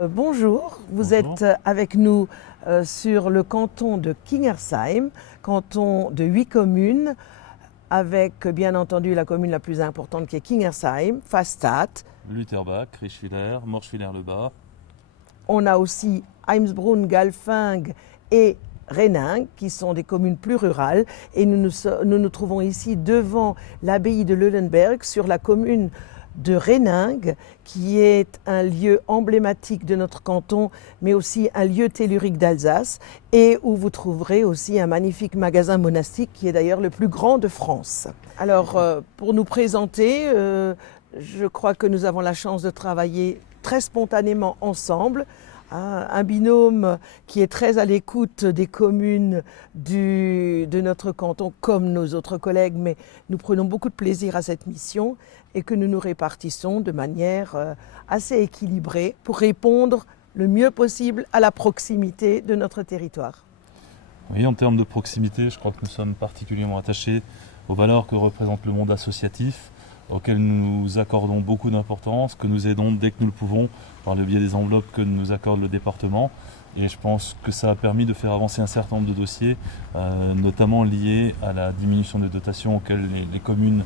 Bonjour, vous Bonjour. êtes avec nous sur le canton de Kingersheim, canton de 8 communes, avec bien entendu la commune la plus importante qui est Kingersheim, Pfastatt. Lutherbach, Richwiller, Morschwiller-le-Bas. On a aussi Heimsbrunn, Galfing et Renning, qui sont des communes plus rurales. Et nous trouvons ici devant l'abbaye de Leulenberg, sur la commune de Renning, qui est un lieu emblématique de notre canton, mais aussi un lieu tellurique d'Alsace, et où vous trouverez aussi un magnifique magasin monastique, qui est d'ailleurs le plus grand de France. Alors, pour nous présenter, je crois que nous avons la chance de travailler très spontanément ensemble. Un binôme qui est très à l'écoute des communes de notre canton comme nos autres collègues, mais nous prenons beaucoup de plaisir à cette mission et que nous nous répartissons de manière assez équilibrée pour répondre le mieux possible à la proximité de notre territoire. Oui, en termes de proximité, je crois que nous sommes particulièrement attachés aux valeurs que représente le monde associatif, auxquelles nous accordons beaucoup d'importance, que nous aidons dès que nous le pouvons par le biais des enveloppes que nous accorde le département. Et je pense que ça a permis de faire avancer un certain nombre de dossiers, notamment liés à la diminution des dotations auxquelles les communes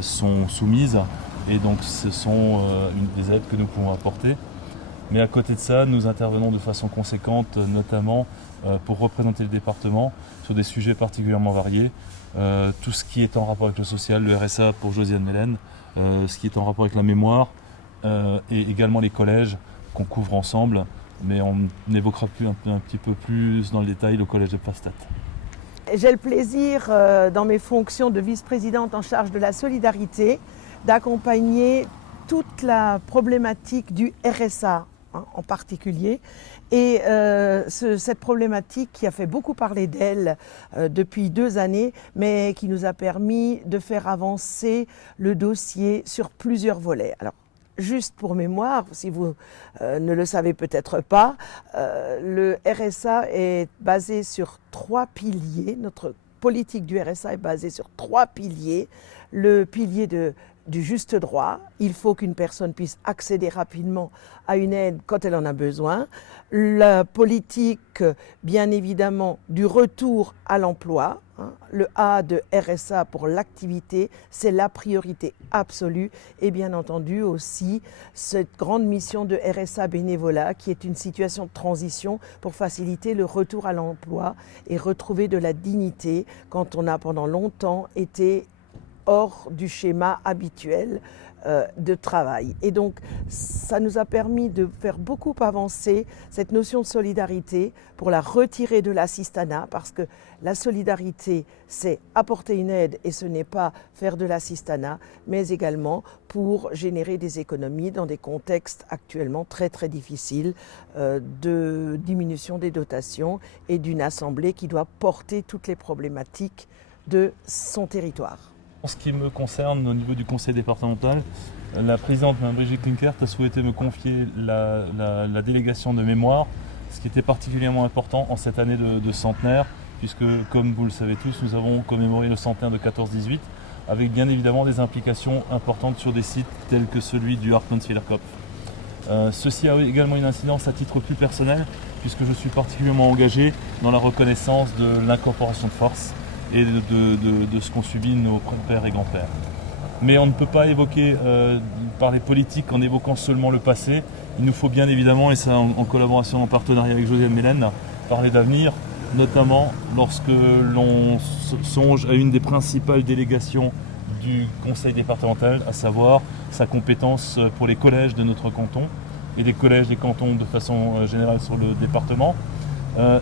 sont soumises. Et donc ce sont des aides que nous pouvons apporter. Mais à côté de ça, nous intervenons de façon conséquente, notamment pour représenter le département sur des sujets particulièrement variés. Tout ce qui est en rapport avec le social, le RSA pour Josiane Mélène, ce qui est en rapport avec la mémoire, et également les collèges qu'on couvre ensemble. Mais on évoquera un petit peu plus dans le détail le collège de Pfastatt. J'ai le plaisir, dans mes fonctions de vice-présidente en charge de la solidarité, d'accompagner toute la problématique du RSA en particulier. Et cette problématique qui a fait beaucoup parler d'elle depuis 2 années, mais qui nous a permis de faire avancer le dossier sur plusieurs volets. Alors, juste pour mémoire, si vous ne le savez peut-être pas, le RSA est basé sur 3 piliers. Notre politique du RSA est basée sur 3 piliers. Le pilier du juste droit, il faut qu'une personne puisse accéder rapidement à une aide quand elle en a besoin. La politique, bien évidemment, du retour à l'emploi. Le A de RSA pour l'activité, c'est la priorité absolue. Et bien entendu aussi cette grande mission de RSA bénévolat qui est une situation de transition pour faciliter le retour à l'emploi et retrouver de la dignité quand on a pendant longtemps été hors du schéma habituel de travail. Et donc, ça nous a permis de faire beaucoup avancer cette notion de solidarité pour la retirer de l'assistanat, parce que la solidarité, c'est apporter une aide et ce n'est pas faire de l'assistanat, mais également pour générer des économies dans des contextes actuellement très très difficiles de diminution des dotations et d'une assemblée qui doit porter toutes les problématiques de son territoire. En ce qui me concerne, au niveau du conseil départemental, la présidente Mme Brigitte Klinkert a souhaité me confier la délégation de mémoire, ce qui était particulièrement important en cette année de centenaire, puisque, comme vous le savez tous, nous avons commémoré le centenaire de 14-18, avec bien évidemment des implications importantes sur des sites tels que celui du Hartmannswillerkopf. Ceci a également une incidence à titre plus personnel, puisque je suis particulièrement engagé dans la reconnaissance de l'incorporation de force et de ce qu'ont subi nos pères et grands-pères. Mais on ne peut pas évoquer, parler politique en évoquant seulement le passé. Il nous faut bien évidemment, et ça en collaboration, en partenariat avec Josiane Mélène, parler d'avenir, notamment lorsque l'on songe à une des principales délégations du conseil départemental, à savoir sa compétence pour les collèges de notre canton et des collèges des cantons de façon générale sur le département.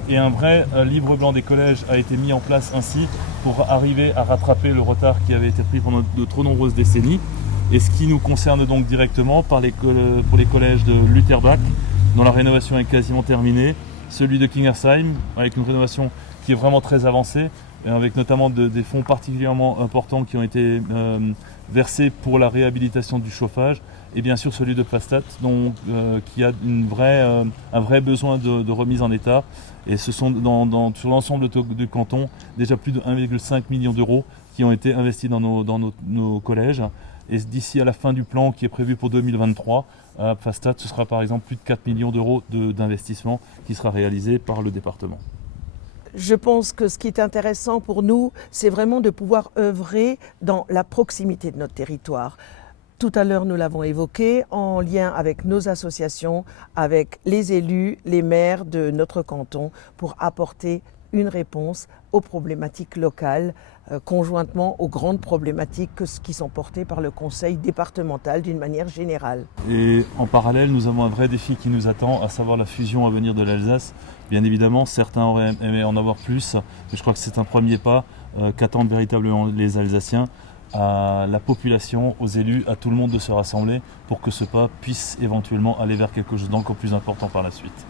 Et un vrai livre blanc des collèges a été mis en place ainsi pour arriver à rattraper le retard qui avait été pris pendant de trop nombreuses décennies. Et ce qui nous concerne donc directement pour les collèges de Lutherbach, dont la rénovation est quasiment terminée, celui de Kingersheim, avec une rénovation qui est vraiment très avancée, avec notamment des fonds particulièrement importants qui ont été versés pour la réhabilitation du chauffage, et bien sûr celui de Pfastatt, qui a un vrai besoin de remise en état. Et ce sont sur l'ensemble du canton déjà plus de 1,5 million d'euros qui ont été investis dans nos collèges. Et d'ici à la fin du plan qui est prévu pour 2023, À Pfastad, ce sera par exemple plus de 4 millions d'euros d'investissement qui sera réalisé par le département. Je pense que ce qui est intéressant pour nous, c'est vraiment de pouvoir œuvrer dans la proximité de notre territoire. Tout à l'heure, nous l'avons évoqué, en lien avec nos associations, avec les élus, les maires de notre canton, pour apporter une réponse aux problématiques locales, conjointement aux grandes problématiques qui sont portées par le conseil départemental d'une manière générale. Et en parallèle, nous avons un vrai défi qui nous attend, à savoir la fusion à venir de l'Alsace. Bien évidemment, certains auraient aimé en avoir plus, mais je crois que c'est un premier pas qu'attendent véritablement les Alsaciens, à la population, aux élus, à tout le monde de se rassembler pour que ce pas puisse éventuellement aller vers quelque chose d'encore plus important par la suite.